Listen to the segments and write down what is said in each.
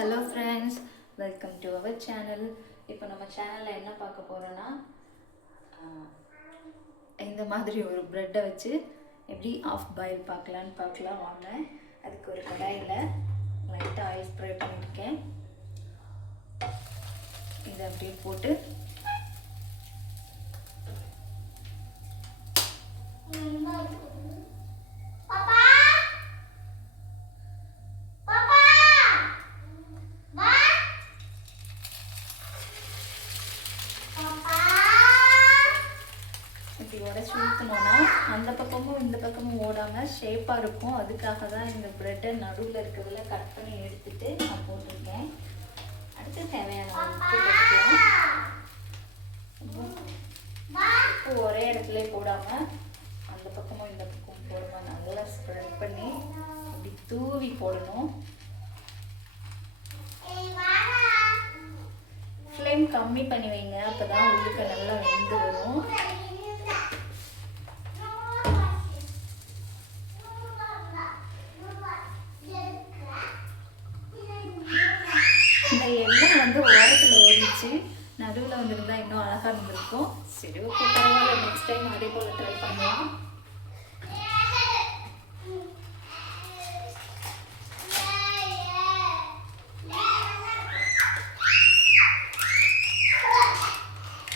Hello friends, welcome to our channel. இப்போ நம்ம சேனலில் என்ன பார்க்க போகிறோன்னா, இந்த மாதிரி ஒரு ப்ரெட்டை வச்சு எப்படி ஆஃப் பாயில் பார்க்கலாம் வாங்க. அதுக்கு ஒரு கடாயில் லைட்டாக ஆயில் ஸ்ப்ரே பண்ணியிருக்கேன். இதை அப்படியே போட்டு இப்படி உடச்சி ஊற்றினோன்னா அந்த பக்கமும் இந்த பக்கமும் ஓடாமல் ஷேப்பாக இருக்கும். அதுக்காக தான் இந்த ப்ரெட்டை நடுவில் இருக்கிறதுல கட் பண்ணி எடுத்துட்டு நான் போட்டிருக்கேன். அடுத்து தேவையான உப்பு போட்டுக்கலாம். உப்பு ஒரே இடத்துல போடாமல் அந்த பக்கமும் இந்த பக்கமும் போடாமல் நல்லா ஸ்ப்ரெட் பண்ணி அப்படி தூவி போடணும். ஃப்ளேம் கம்மி பண்ணி வைங்க, அப்போ தான் உள்ளுக்க நல்லா வெந்து வரும். இந்த எண்ணெய் வந்து ஓரத்தில் ஓடிச்சு, நடுவில் வந்துருந்தா இன்னும் அழகாக இருந்திருக்கும். சரி, ஓகே, பரவாயில்ல, நெக்ஸ்ட் டைம் அதே போல் ட்ரை பண்ணலாம்.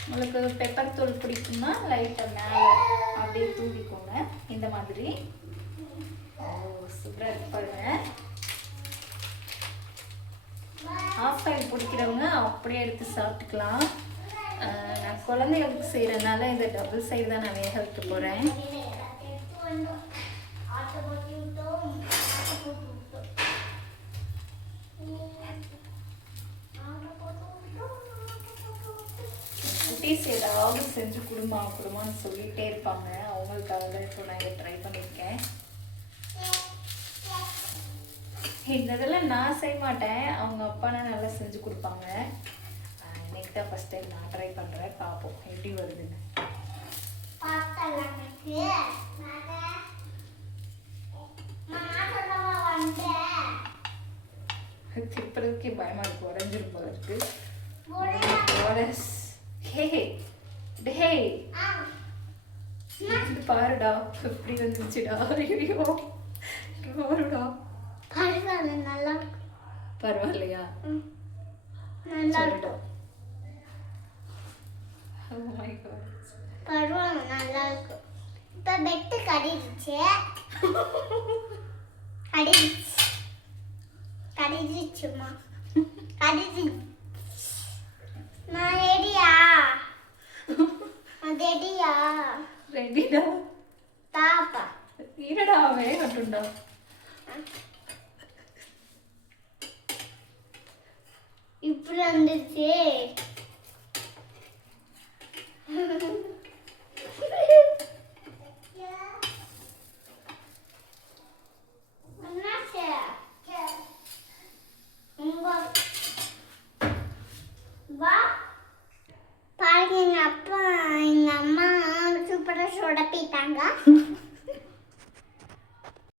உங்களுக்கு பெப்பர் தூள் பிடிக்குமா லைட்டாக மேலே அப்படியே தூவிக்கோங்க. இந்த மாதிரி சூப்பராக இருக்கு பாருங்க. ஆஃப் ஆயில் பிடிக்கிறவங்க அப்படியே எடுத்து சாப்பிட்டுக்கலாம். நான் குழந்தைகளுக்கு செய்கிறதுனால இந்த டபுள் சைடு தான் நான் வேக வைக்க போகிறேன். குட்டீஸ் ஏதாவது செஞ்சு கொடுமான்னு சொல்லிகிட்டே இருப்பாங்க. அவங்களுக்காக தான் இப்போ நான் இதை ட்ரை பண்ணியிருக்கேன். இந்த இதெல்லாம் நான் செய்ய மாட்டேன், அவங்க அப்பானா நல்லா செஞ்சு கொடுப்பாங்க. இன்னைக்கு தான் ஃபஸ்ட் டைம் நான் ட்ரை பண்ணுறேன். பார்ப்போம் எப்படி வருதுன்னு. திருப்பறதுக்கே பயமாக இருக்கு, உடஞ்சிரும் போல இருக்கு. பாருடா எப்படி வந்துச்சுடா. ஐயோ பாருடா. பரவாயில்லையா? பரவாயில்ல, நல்லா இருக்கு. இப்ப பெட்டு கடிச்சுமா நான் ரெடியா? ரெடிடா. தாப்பா இருடா, வேகட்டும்டா. இப்படி வந்துச்சு.